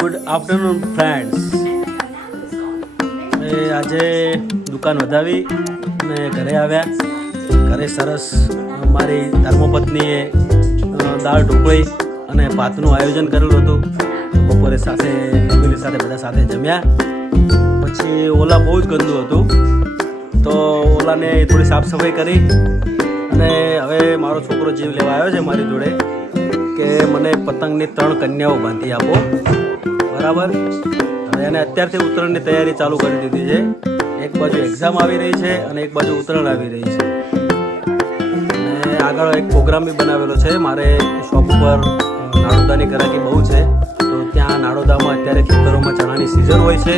Good afternoon friends. આજે દુકાન વધાવી અને ઘરે આવ્યા. ઘરે સરસ મારી ધર્મપત્નીએ દાળ ઢોકળી અને ભાતનું આયોજન કરેલું હતું. બપોરે સાથે ફેમિલી સાથે બધા સાથે જમ્યા. પછી ઓલા બહુ જ ગંદુ હતું તો ઓલાને થોડી સાફ સફાઈ કરી અને હવે મારો છોકરો જીવ લેવા આવ્યો છે મારી જોડે કે મને પતંગની 3 કન્યાઓ બાંધી આપો. બરાબર. હવે એને અત્યારથી ઉત્તરાયણની તૈયારી ચાલુ કરી દીધી છે. એક બાજુ એક્ઝામ આવી રહી છે અને એક બાજુ ઉત્તરાયણ આવી રહી છે. અને આગળ એક પ્રોગ્રામ બી બનાવેલો છે. મારે શોપ પર નાડોદાની ગ્રાહકી બહુ છે તો ત્યાં નાડોદામાં અત્યારે ખેતરોમાં ચણાની સિઝન હોય છે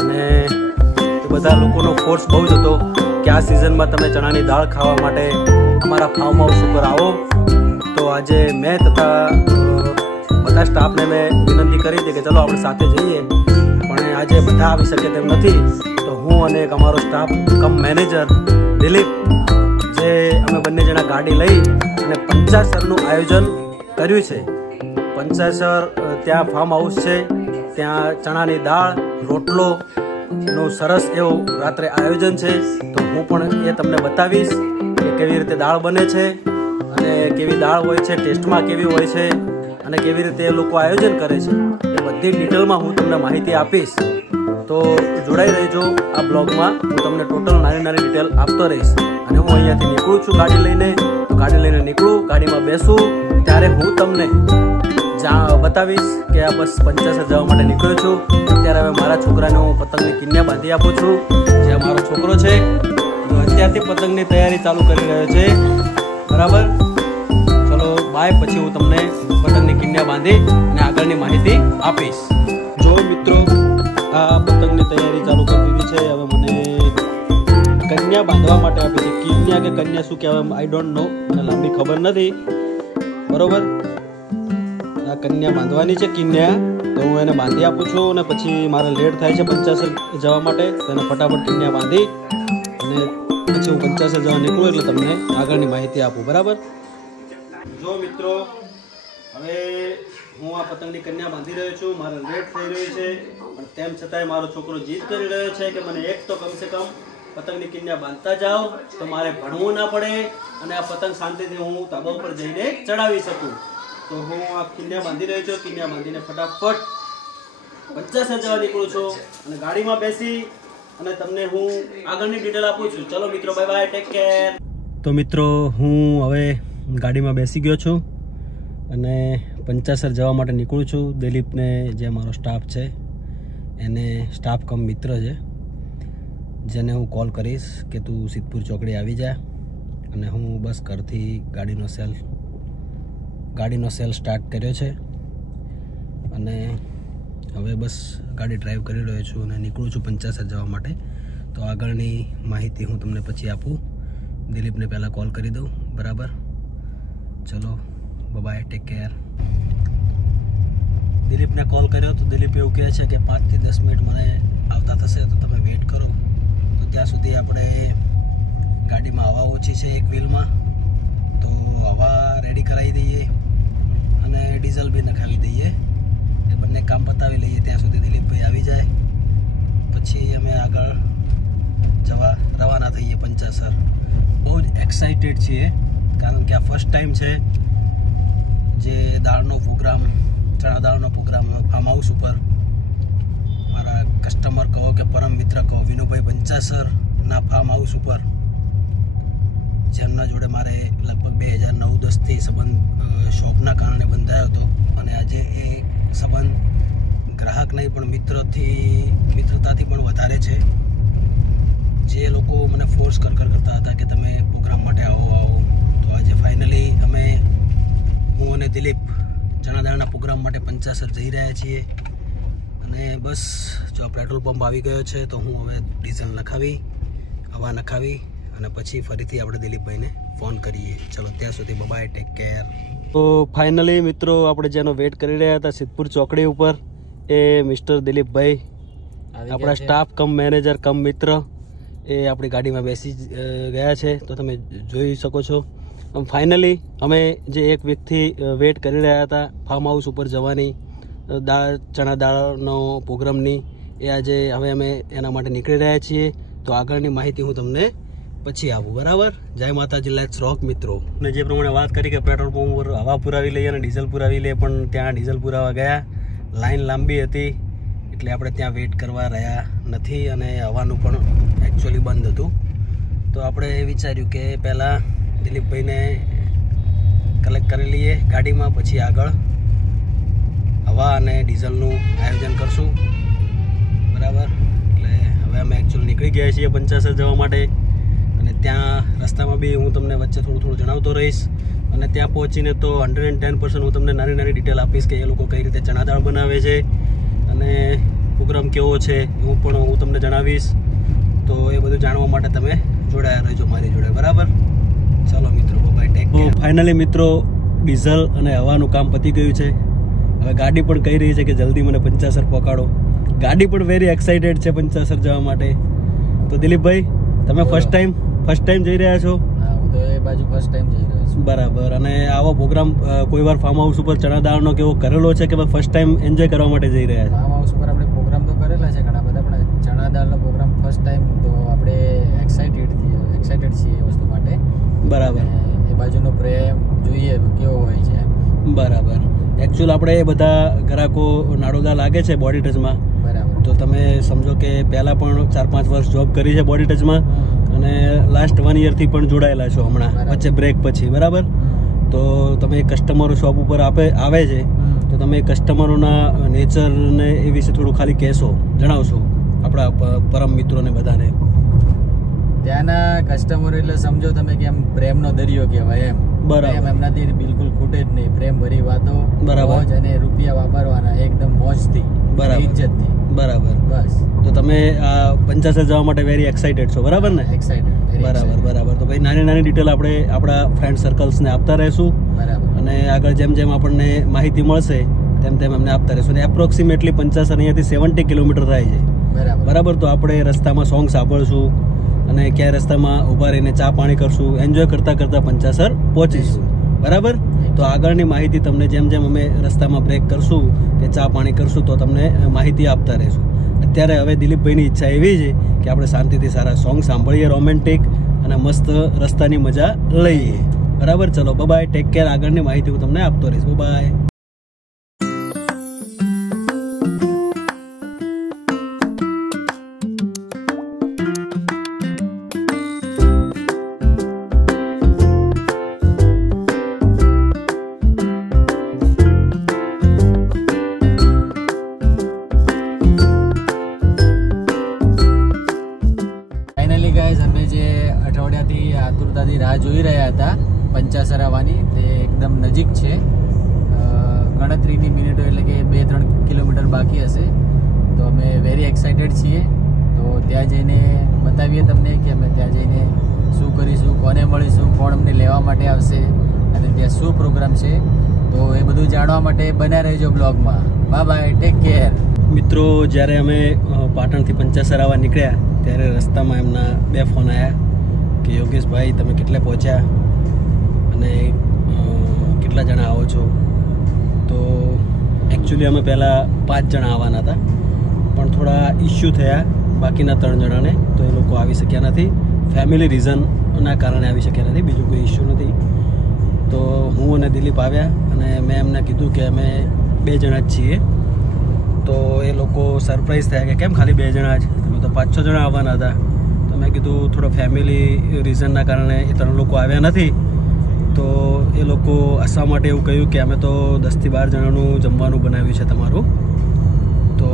અને બધા લોકોનો ફોર્સ બહુ જ હતો કે આ સિઝનમાં તમે ચણાની દાળ ખાવા માટે અમારા ફાર્મ હાઉસ ઉપર આવો. તો આજે મેં તથા બધા સ્ટાફને મેં વિનંતી કરી હતી કે ચલો આપણે સાથે જઈએ, પણ આજે બધા આવી શકે તેમ નથી. તો હું અને એક અમારો સ્ટાફ કમ મેનેજર દિલીપ, જે અમે બંને જણા ગાડી લઈ અને પંચાસરનું આયોજન કર્યું છે. પંચાસર ત્યાં ફાર્મ હાઉસ છે, ત્યાં ચણાની દાળ રોટલો નું સરસ એવું રાત્રે આયોજન છે. તો હું પણ એ તમને બતાવીશ કે કેવી રીતે દાળ બને છે અને કેવી દાળ હોય છે, ટેસ્ટમાં કેવી હોય છે અને કેવી રીતે એ લોકો આયોજન કરે છે એ બધી ડિટેલમાં હું તમને માહિતી આપીશ. તો જોડાઈ રહેજો આ બ્લોગમાં. હું તમને ટોટલ નાની નાની ડિટેલ આપતો રહીશ. અને હું અહીંયાથી નીકળું છું ગાડી લઈને. તો ગાડી લઈને નીકળું, ગાડીમાં બેસું ત્યારે હું તમને બતાવીશ કે આ બસ પંચાસર જવા માટે નીકળ્યો છું. અત્યારે હવે મારા છોકરાને હું પતંગની કિન્યા બાંધી આપું છું. જે મારો છોકરો છે અત્યારથી પતંગની તૈયારી ચાલુ કરી રહ્યો છે. બરાબર. ચલો બાય. પછી હું તમને પતંગની કિન્યા બાંધી અને આગળની માહિતી આપીશ. જો મિત્રો, આ પતંગની તૈયારી ચાલુ કરી દીધી છે. હવે મને કન્યા બાંધવા માટે આપી છે. કિન્યા કે કન્યા શું કહેવાય આઈ ડોન્ટ નો, મને લાંબી ખબર નથી. બરોબર. આ કન્યા બાંધવાની છે કિન્યા. તો હું એને બાંધી આપું છું અને પછી મારે લેટ થાય છે પંચાસર જવા માટે. તો એને ફટાફટ કિન્યા બાંધી અને પછી હું પંચાસર જવા નીકળું એટલે તમને આગળની માહિતી આપું. બરાબર. જો મિત્રો, હવે હું આ પતંગની કન્યા બાંધી રહ્યો છું. મારે લેટ થઈ રહ્યું છે પણ તેમ છતાંય મારો છોકરો જીદ કરી રહ્યો છે કે મને એક તો કમસે કમ પતંગની કિન્યા બાંધતા જાઓ તો મારે ભણવું ના પડે અને આ પતંગ શાંતિથી હું ધાબા ઉપર જઈને ચડાવી શકું. તો હું આ કિન્યા બાંધી રહ્યો છું. કિન્યા બાંધીને ફટાફટ પંચાસર જવા નીકળું છું અને ગાડીમાં બેસી અને તમને હું આગળની ડિટેલ આપું છું. ચલો મિત્રો, બાય બાય, ટેક કેર. તો મિત્રો, હું હવે ગાડીમાં બેસી ગયો છું અને પંચાસર જવા માટે નીકળું છું. દિલીપને, જે મારો સ્ટાફ છે, એને સ્ટાફ કમ મિત્ર છે, જેને હું કોલ કરીશ કે તું સિદ્ધપુર ચોકડી આવી જા. અને હું બસ ઘરથી ગાડીનો સેલ સ્ટાર્ટ કર્યો છે અને હવે બસ ગાડી ડ્રાઈવ કરી રહ્યો છું અને નીકળું છું પંચાસર જવા માટે. તો આગળની માહિતી હું તમને પછી આપું. દિલીપને પહેલાં કોલ કરી દઉં. બરાબર. ચલો બાય, ટેક કેર. દિલીપને કોલ કર્યો તો દિલીપ એવું કહે છે કે 5 થી 10 મિનિટ મને આવતા થશે, તો તમે વેઇટ કરો. તો ત્યાં સુધી આપણે ગાડીમાં હવા ઓછી છે એક વ્હીલમાં, તો હવા રેડી કરાવી દઈએ અને ડીઝલ બી નખાવી દઈએ. એ બંને કામ પતાવી લઈએ ત્યાં સુધી દિલીપભાઈ આવી જાય. પછી અમે આગળ જવા રવાના થઈએ પંચાસર. બહુ જ એક્સાઇટેડ છીએ કારણ કે આ ફર્સ્ટ ટાઈમ છે જે દાળનો પ્રોગ્રામ, ચણા દાળનો પ્રોગ્રામ ફાર્મ હાઉસ ઉપર મારા કસ્ટમર કહો કે પરમ મિત્ર કહો, વિનુભાઈ પંચાસરના ફાર્મ હાઉસ ઉપર, જેમના જોડે મારે લગભગ 2009-10થી સંબંધ શોપના કારણે બંધાયો હતો. અને આજે એ સંબંધ ગ્રાહક નહીં પણ મિત્રતાથી પણ વધારે છે. જે લોકો મને ફોર્સ કરતા હતા કે તમે પ્રોગ્રામ માટે આવો. તો આજે ફાઇનલી હું અને દિલીપ ચણા દાળના પ્રોગ્રામ માટે પંચાસર જઈ રહ્યા છીએ. અને બસ જો પેટ્રોલ પંપ આવી ગયો છે તો હું હવે ડીઝલ નખાવી, હવા નખાવી અને પછી ફરીથી આપણે દિલીપભાઈને ફોન કરીએ. ચલો ત્યાં સુધી બાય, ટેક કેર. તો ફાઇનલી મિત્રો, આપણે જેનો વેટ કરી રહ્યા હતા સિદ્ધપુર ચોકડી ઉપર, એ મિસ્ટર દિલીપભાઈ, આપણા સ્ટાફ કમ મેનેજર કમ મિત્ર, એ આપણી ગાડીમાં બેસી ગયા છે. તો તમે જોઈ શકો છો. ફાઇનલી અમે જે એક વીકથી વેટ કરી રહ્યા હતા ફાર્મ હાઉસ ઉપર જવાની, ચણા દાળનો પ્રોગ્રામની એ આજે હવે અમે એના માટે નીકળી રહ્યા છીએ. તો આગળની માહિતી હું તમને પછી આપું. બરાબર. જય માતાજી. લેટ્સ રોક મિત્રો. ને જે પ્રમાણે વાત કરી કે પેટ્રોલ પંપ પર હવા પુરાવી લઈએ અને ડીઝલ પુરાવી લઈએ, પણ ત્યાં ડીઝલ પુરાવા ગયા, લાઈન લાંબી હતી એટલે આપણે ત્યાં વેઇટ કરવા રહ્યા નથી અને હવાનું પણ એકચ્યુઅલી બંધ હતું. તો આપણે વિચાર્યું કે પહેલાં દિલીપભાઈને કલેક્ટ કરી લઈએ ગાડીમાં, પછી આગળ હવા અને ડીઝલનું આયોજન કરશું. બરાબર. એટલે હવે અમે એકચ્યુઅલી નીકળી ગયા છીએ પંચાસર જવા માટે અને ત્યાં રસ્તામાં બી હું તમને વચ્ચે થોડું જણાવતો રહીશ અને ત્યાં પહોંચીને તો 110% હું તમને નાની નાની ડિટેલ આપીશ કે એ લોકો કઈ રીતે ચણા દાળ બનાવે છે અને પ્રોગ્રામ કેવો છે એવું પણ હું તમને જણાવીશ. તો એ બધું જાણવા માટે તમે જોડાયા રહેજો મારી જોડે. બરાબર. ચાલો મિત્રો, બાય, ટેક કેર. ફાઇનલી મિત્રો ડીઝલ અને હવાનું કામ પતી ગયું છે. હવે ગાડી પણ કહી રહી છે કે જલ્દી મને પંચાસર પહોંચાડો. ગાડી પણ વેરી એક્સાઇટેડ છે પંચાસર જવા માટે. તો દિલીપભાઈ, તમે ફર્સ્ટ ટાઈમ જઈ રહ્યા છો? હું તો એ બાજુ ફર્સ્ટ ટાઈમ જઈ રહ્યો છું. બરાબર. અને આવો પ્રોગ્રામ કોઈ વાર ફાર્મ હાઉસ ઉપર ચણા દાળનો કેવો કરેલો છે કે ફર્સ્ટ ટાઈમ એન્જોય કરવા માટે જઈ રહ્યા છે? ફાર્મ હાઉસ ઉપર આપણે પ્રોગ્રામ તો કરેલા છે ઘણા બધા, પણ ચણા દાળનો પ્રોગ્રામ ફર્સ્ટ ટાઈમ, તો આપણે એક્સાઇટેડ છીએ એ વસ્તુ માટે. બરાબર. એ બાજુનો પ્રેમ જોઈએ કેવો હોય છે. બરાબર. એકચ્યુઅલ આપણે એ બધા ગ્રાહકો નાડોદા લાગે છે બોડી ટચમાં. બરાબર. તો તમે સમજો કે પહેલાં પણ 4-5 વર્ષ જોબ કરી છે બોડી ટચમાં અને લાસ્ટ 1 યરથી પણ જોડાયેલા છો હમણાં વચ્ચે બ્રેક પછી. બરાબર. તો તમે કસ્ટમરો શોપ ઉપર આવે છે તો તમે કસ્ટમરોના નેચરને એ વિશે થોડું ખાલી કહેશો, જણાવશો આપણા પરમ મિત્રોને બધાને? ત્યાંના કસ્ટમરો એટલે સમજો તમે કે એમ પ્રેમનો દરિયો કહેવાય એમ. બરાબર. એમનાથી બિલકુલ ખૂટે જ નહીં. પ્રેમ ભરી વાતો, બરાબર, અને રૂપિયા વાપરવાના એકદમ મોજથી, ઇજ્જતથી. બરાબર. બસ. તો તમે આ પંચાસર જવા માટે વેરી એક્સાઇટેડ છો? બરાબર ને? એક્સાઇટેડ. બરાબર. તો ભાઈ નાની ડિટેલ આપણે આપણા ફ્રેન્ડ સર્કલ્સને આપતા રહીશું. બરાબર. અને આગળ જેમ આપણને માહિતી મળશે તેમ એમને આપતા રહીશું. અને એપ્રોક્સિમેટલી પંચાસર અહીંયાથી 70 કિલોમીટર થાય છે. બરાબર. તો આપણે રસ્તામાં સોંગ સાંભળશું અને ક્યાં રસ્તામાં ઊભા રહીને ચા પાણી કરશું, એન્જોય કરતા પંચાસર પહોંચીશું. બરાબર. તો આગળની માહિતી તમને જેમ અમે રસ્તામાં બ્રેક કરશું કે ચા પાણી કરશું તો તમને માહિતી આપતા રહીશું. અત્યારે હવે દિલીપભાઈની ઈચ્છા એવી છે કે આપણે શાંતિથી સારા સોંગ સાંભળીએ, રોમેન્ટિક, અને મસ્ત રસ્તાની મજા લઈએ. બરાબર. ચલો, બાય, ટેક કેર. આગળની માહિતી હું તમને આપતો રહીશ. બાય. અમે જે અઠવાડિયાથી આતુરતાથી રાહ જોઈ રહ્યા હતા પંચાસર આવવાની, તે એકદમ નજીક છે. ગણતરીની મિનિટો, એટલે કે 2-3 કિલોમીટર બાકી હશે. તો અમે વેરી એક્સાઇટેડ છીએ. તો ત્યાં જઈને બતાવીએ તમને કે અમે ત્યાં જઈને શું કરીશું, કોને મળીશું, કોણ અમને લેવા માટે આવશે અને ત્યાં શું પ્રોગ્રામ છે. તો એ બધું જાણવા માટે બન્યા રહેજો બ્લોગમાં. Bye, take care. મિત્રો, જ્યારે અમે પાટણથી પંચાસર આવવા નીકળ્યા ત્યારે રસ્તામાં એમના 2 ફોન આવ્યા કે યોગેશભાઈ તમે કેટલે પહોંચ્યા અને કેટલા જણા આવો છો? તો એકચ્યુઅલી અમે પહેલાં 5 જણા આવવાના હતા, પણ થોડા ઇસ્યુ થયા બાકીના 3 જણાને, તો એ લોકો આવી શક્યા નથી. ફેમિલી રીઝનના કારણે આવી શક્યા નથી, બીજું કોઈ ઇસ્યુ નથી. તો હું અને દિલીપ આવ્યા અને મેં એમને કીધું કે અમે 2 જણા જ છીએ. તો એ લોકો સરપ્રાઈઝ થયા કે કેમ ખાલી 2 જણા જ, તમે તો 5-6 જણા આવવાના હતા. તો મેં કીધું થોડો ફેમિલી રીઝનના કારણે એ 3 લોકો આવ્યા નથી. તો એ લોકો હસવા માટે એવું કહ્યું કે અમે તો 10-12 જણાનું જમવાનું બનાવ્યું છે તમારું, તો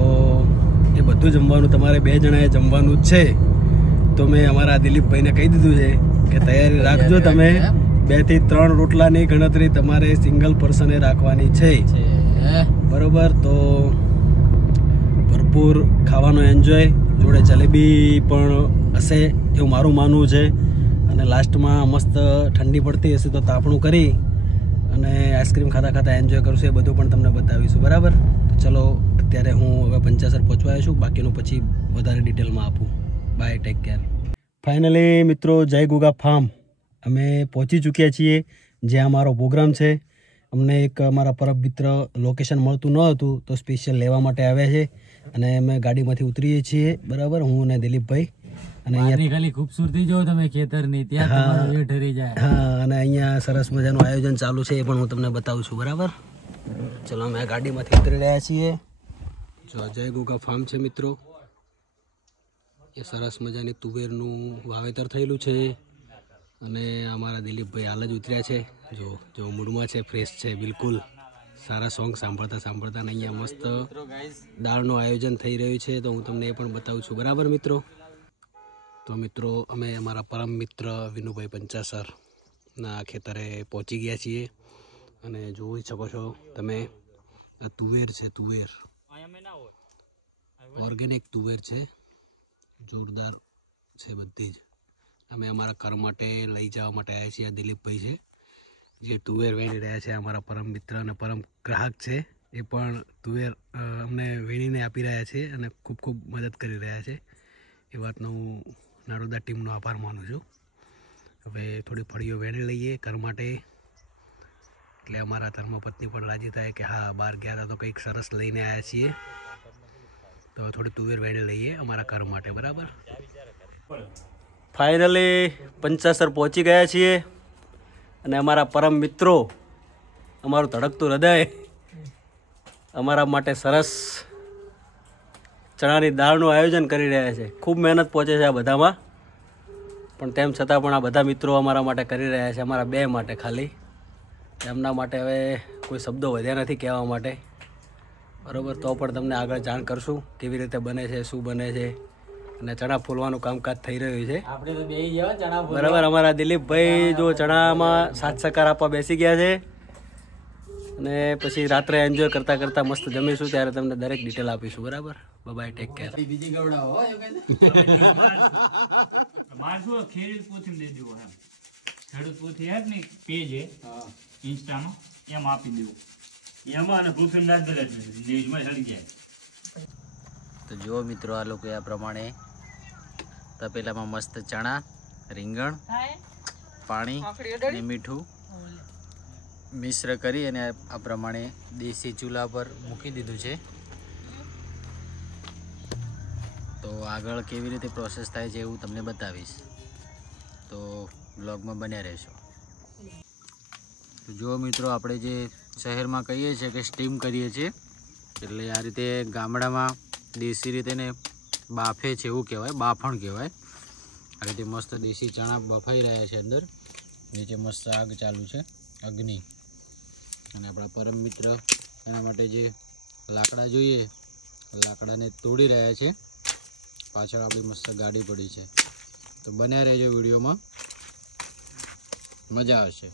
એ બધું જમવાનું તમારે 2 જણાએ જમવાનું જ છે. તો મેં અમારા દિલીપભાઈને કહી દીધું છે કે તૈયારી રાખજો, તમે 2 થી 3 રોટલાની ગણતરી તમારે સિંગલ પર્સને રાખવાની છે. બરોબર. તો ભરપૂર ખાવાનો એન્જોય, જોડે જલેબી પણ હશે એવું મારું માનવું છે. અને લાસ્ટમાં મસ્ત ઠંડી પડતી હશે તો તાપણું કરી અને આઈસ્ક્રીમ ખાતા એન્જોય કરશું. એ બધું પણ તમને બતાવીશું. બરાબર. તો ચલો, અત્યારે હું હવે પંચાસર પહોંચવા છું, બાકીનું પછી વધારે ડિટેલમાં આપું. By, take care. ફાઇનલી મિત્રો, જય ગુગા ફાર્મ અમે પહોંચી ચૂક્યા છીએ જ્યાં અમારો પ્રોગ્રામ છે. અમને એક અમારા પરમ મિત્ર લોકેશન મળતું ન હતું તો સ્પેશિયલ લેવા માટે આવ્યા છે અને અમે ગાડીમાંથી ઉતરીએ છીએ બરાબર, હું અને દિલીપભાઈ. અને અહીંયા ખાલી ખૂબસૂરતી જો તમે ખેતરની, ત્યાં તમારો એ ઠરી જાય. હા, અને અહીંયા સરસ મજાનું આયોજન ચાલુ છે, એ પણ હું તમને બતાવું છું બરાબર. ચલો અમે આ ગાડીમાંથી ઉતરી રહ્યા છીએ. જો જય ગોગા ફાર્મ છે મિત્રો, એ સરસ મજાની તુવેરનું વાવેતર થયેલું છે અને અમારા દિલીપભાઈ હાલ જ ઉતર્યા છે. જો મૂડમાં છે, ફ્રેશ છે બિલકુલ, સારા સોંગ સાંભળતા અને અહીંયા મસ્ત દાળનું આયોજન થઈ રહ્યું છે, તો હું તમને એ પણ બતાવું છું બરાબર મિત્રો. તો મિત્રો અમે અમારા પરમ મિત્ર વિનુભાઈ પંચાસરના ખેતરે પહોંચી ગયા છીએ અને જોઈ શકો છો તમે, આ તુવેર છે, તુવેર ઓર્ગેનિક તુવેર છે, જોરદાર છે બધી જ. અમે અમારા ઘર માટે લઈ જવા માટે આવ્યા છીએ. આ દિલીપભાઈ છે જે તુવેર વેણી રહ્યા છે, અમારા પરમ મિત્ર અને પરમ ગ્રાહક છે, એ પણ તુવેર અમને વેણીને આપી રહ્યા છે અને ખૂબ ખૂબ મદદ કરી રહ્યા છે. એ વાતનો હું નારોદા ટીમનો આભાર માનું છું. હવે થોડી ફળીઓ વેણી લઈએ ઘર માટે, એટલે અમારા ધર્મપત્ની પણ રાજી થાય કે હા બહાર ગયા હતા તો કંઈક સરસ લઈને આવ્યા છીએ, તો થોડી તુવેર વેણી લઈએ અમારા ઘર માટે બરાબર. ફાઇનલી પંચાસર પહોંચી ગયા છીએ અને અમારા પરમ મિત્રો, અમારું ધડકતું હૃદય અમારા માટે સરસ ચણાની દાળનું આયોજન કરી રહ્યા છે. ખૂબ મહેનત પહોંચે છે આ બધામાં, પણ તેમ છતાં પણ આ બધા મિત્રો અમારા માટે કરી રહ્યા છે, અમારા બે માટે ખાલી. એમના માટે હવે કોઈ શબ્દો વધ્યા નથી કહેવા માટે બરાબર. તો પણ તમને આગળ જાણ કરશું કેવી રીતે બને છે, શું બને છે, અને ચણા ફૂલવાનું કામકાજ થઈ રહ્યું છે બરાબર. અમારા દિલીપભાઈ જો ચણામાં સાથ સહકાર આપવા બેસી ગયા છે અને પછી રાત્રે એન્જોય કરતા કરતા મસ્ત જમીશું ત્યારે તમને દરેક ડિટેલ આપીશું બરાબર. Bye, take care. બીજી ગવડાવો મારશું ખેડૂત પોથી દઈ દેવો, ખેડૂત પોથી હે ને પેજ હે ઇન્સ્ટામાં, એમ આપી દેવું એમાં, અને ભૂફેન ના દે દેશમાં ચડી જાય. તો જો મિત્રો આ લોકો આ પ્રમાણે તપેલામાં મસ્ત ચણા, રીંગણ, પાણી અને મીઠું મિશ્ર કરી અને આ પ્રમાણે દેશી ચૂલા પર મૂકી દીધું છે. તો આગળ કેવી રીતે પ્રોસેસ થાય છે એવું તમને બતાવીશ, તો બ્લોગમાં બન્યા રહેશો. તો જો મિત્રો આપણે જે શહેરમાં કહીએ છીએ કે સ્ટીમ કરીએ છીએ, એટલે આ રીતે ગામડામાં દેશી રીતે ને બાફે છે એવું કહેવાય, બાફણ કહેવાય. આ રીતે મસ્ત દેશી ચણા બફાઈ રહ્યા છે, અંદર નીચે મસ્ત આગ ચાલુ છે, અગ્નિ. અને આપણા પરમ મિત્ર એના માટે જે લાકડા જોઈએ, લાકડાને તોડી રહ્યા છે. પાછળ આપણી મસ્ત ગાડી પડી છે, તો બન્યા રહેજો વિડીયોમાં, મજા આવશે.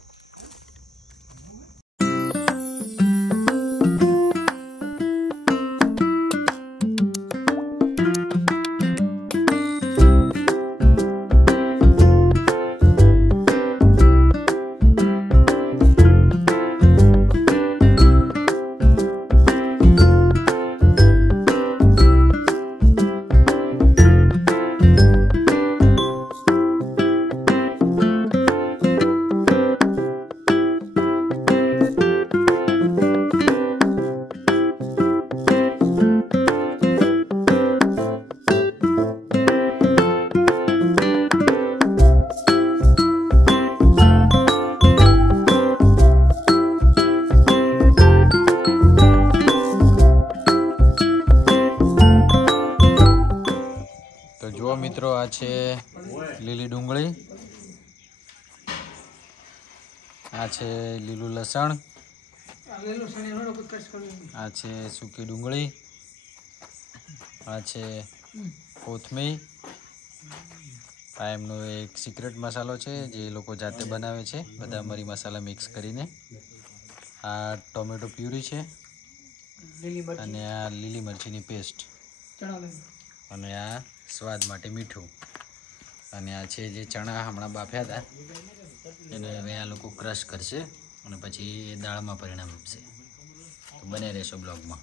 જો મિત્રો આ છે લીલી ડુંગળી, આ છે લીલું લસણ, આ છે સૂકી ડુંગળી, આ છે કોથમીર. આ એમનો એક સિક્રેટ મસાલો છે જે લોકો જાતે બનાવે છે, બધા મરી મસાલા મિક્સ કરીને. આ ટોમેટો પ્યુરી છે અને આ લીલી મરચીની પેસ્ટ, અને આ સ્વાદ માટે મીઠું, અને આ છે જે ચણા હમણાં બાફ્યા હતા એને હવે આ લોકો ક્રશ કરશે અને પછી એ દાળમાં પરિણામ આપશે. તો બને રહેશો બ્લોગમાં.